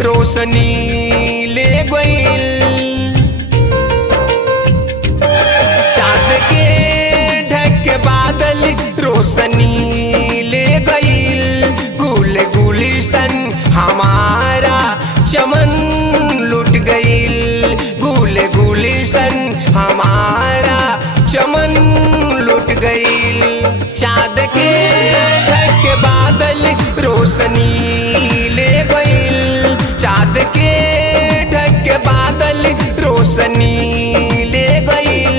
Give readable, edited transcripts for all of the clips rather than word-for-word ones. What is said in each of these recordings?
रोशनी ले गईल। चाँद के ढक के बादल रोशनी ले गईल। गुल गुलिशन हमारा चमन लुट गईल। गुल गुलिशन हमारा चमन लुट गईल। चाँद के ढक के बादल रोशनी ले गईल। चाँद के ढक के बादल रोशनी ले गईल।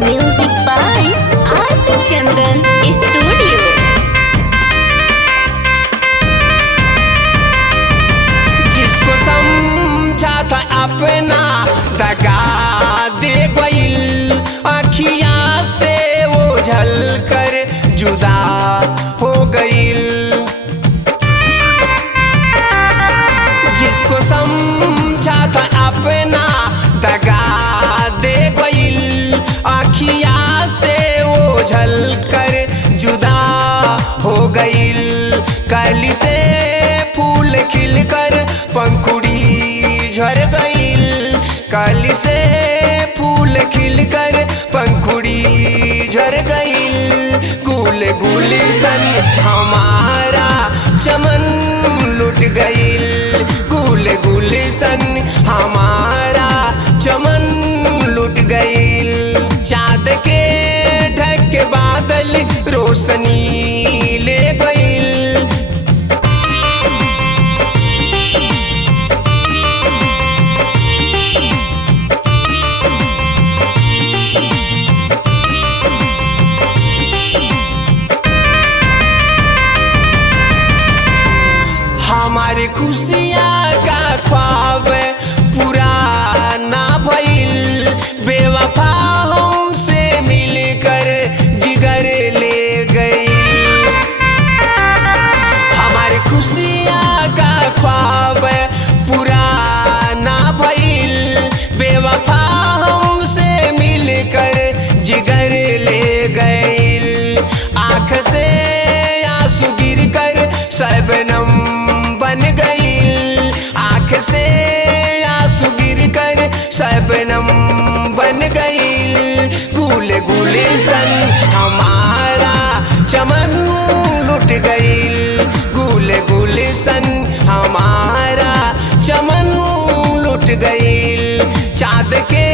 Music by RP Chandan studio. जिसको समझा था अपना दगा दे गईल। अखिया से वो झलकर जुदा हो गईल। जिसको समझा था अपना दगा दे गईल। अखिया से वो झलकर जुदा हो गईल। कली से फूल खिलकर पंखुड़ी झड़ गईल। कली से फूल खिलकर पंखुड़ी झड़ गईल। गुल गुलिशन हमारा चमन लुट गईल। गुल गुलिशन हमारा चमन लुट गईल। चाँद के ढक के बादल रोशनी ले गईल। हमारी खुशियाँ का ख्वाब पूरा ना भइल। बेवफा हमसे मिलकर जिगर ले गईल। हमारी खुशियाँ का ख्वाब पूरा ना भइल। बेवफा हमसे मिलकर जिगर ले गईल। आँख से आंसू गिर कर शबनम बन गईल। आँख से आंसू गिर कर शबनम बन गईल। गुल गुलिशन हमारा चमन लुट गईल। गुल गुलिशन हमारा चमन लुट गईल। चाँद के